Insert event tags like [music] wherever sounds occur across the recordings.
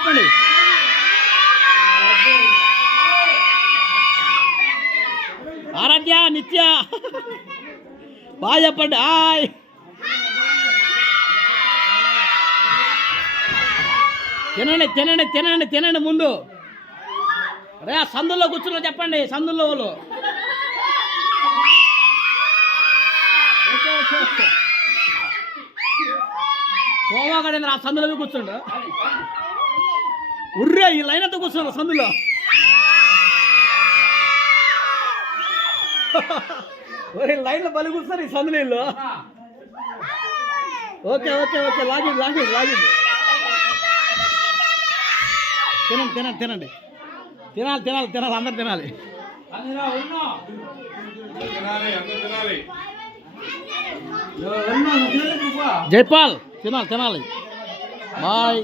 చెప్పండి. ఆరాధ్య నిత్య. బాగా చెప్పండి. హాయ్. తినండి తినండి తినండి తినండి ముందు. రే సందుల్లో కూర్చున్నా చెప్పండి సందుల్లో వాళ్ళు. ఓకే, ఓకే, ఆ సందులో కూర్చుండు ఉర్రే ఈ లైన్ అంతా కూర్చున్నారు సందులో? ఒరే లైన్లో బలి కూర్చున్నారు ఈ సందు నీళ్ళు. ఓకే ఓకే ఓకే లాగింది లాగింది లాగింది. తినండి తినండి తినండి. తినాలి తినాలి తినాలి అందరు తినాలి. జైపాల్ తినాలి తినాలి. బాయ్.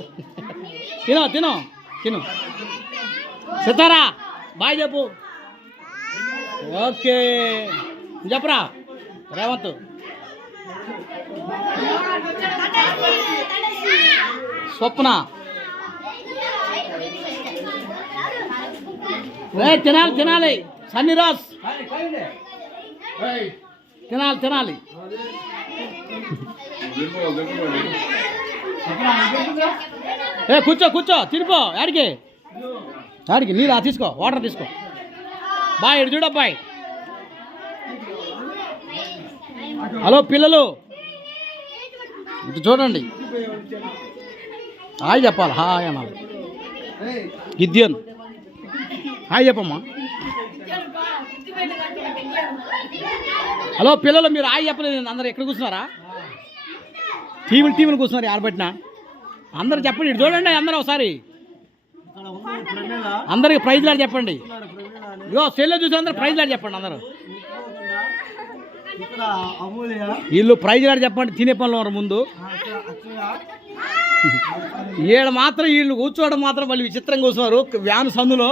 తినో తినో తిను. సితారా బాయ్ చెప్పు. ఓకే. చెప్పరా రేవంత్. స్వప్న. ఏ తినాలి తినాలి. సన్నిరాజ్. తినాలి తినాలి. ఏ కూర్చో కూర్చో. తినిపో ఆడికి ఆడికి నీళ్ళు తీసుకో. వాటర్ తీసుకో. బాయ్ ఇటు చూడబ్బాయ్ హలో పిల్లలు. ఇటు చూడండి. హాయ్ చెప్పాలి. హాయ్ అనాలి. గిద్యన్. హాయ్ చెప్పమ్మా. హలో పిల్లలు మీరు హాయ్ చెప్పలేదు. అందరు ఎక్కడ కూర్చున్నారా? టీవీలు టీవీలు కూర్చున్నారు. ఆడబెట్టినా అందరు చెప్పండి ఇటు చూడండి అందరూ ఒకసారి. అందరికి ప్రైజ్ లాడు చెప్పండి? ఇగో సెల్లో చూసి అందరు ప్రైజ్ లాడు చెప్పండి అందరూ? వీళ్ళు ప్రైజ్ లాడు చెప్పండి తినే పనులు ఉన్నారు ముందు? ఈడ మాత్రం వీళ్ళు కూర్చోవడం మాత్రం మళ్ళీ విచిత్రంగా కూర్చున్నారు వ్యాన్ సందులో.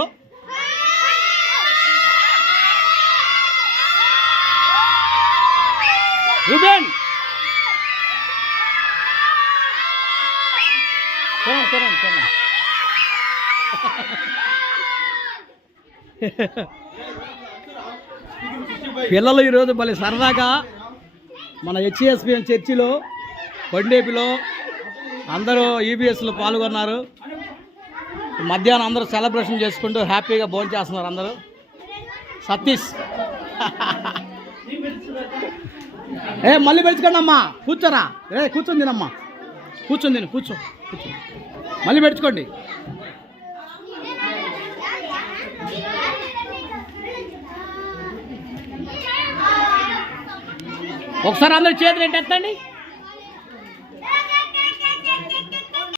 రూబెన్! తినండి తినండి తినండి పిల్లలు ఈరోజు మళ్ళీ సరదాగా మన హెచ్ఎస్పిఎం చర్చిలో కొండేపిలో అందరూ ఈబీఎస్లో పాల్గొన్నారు. మధ్యాహ్నం అందరూ సెలబ్రేషన్ చేసుకుంటూ హ్యాపీగా భోజనం చేస్తున్నారు అందరూ. సతీష్. [laughs] ఏ మళ్ళీ పెంచుకోండి అమ్మా కూర్చోరా. ఏ కూర్చొని తినమ్మా. కూర్చొని తిను కూర్చో. మళ్ళీ పెట్టుకోండి. ఒకసారి అందరు చేతులు ఎత్తండి.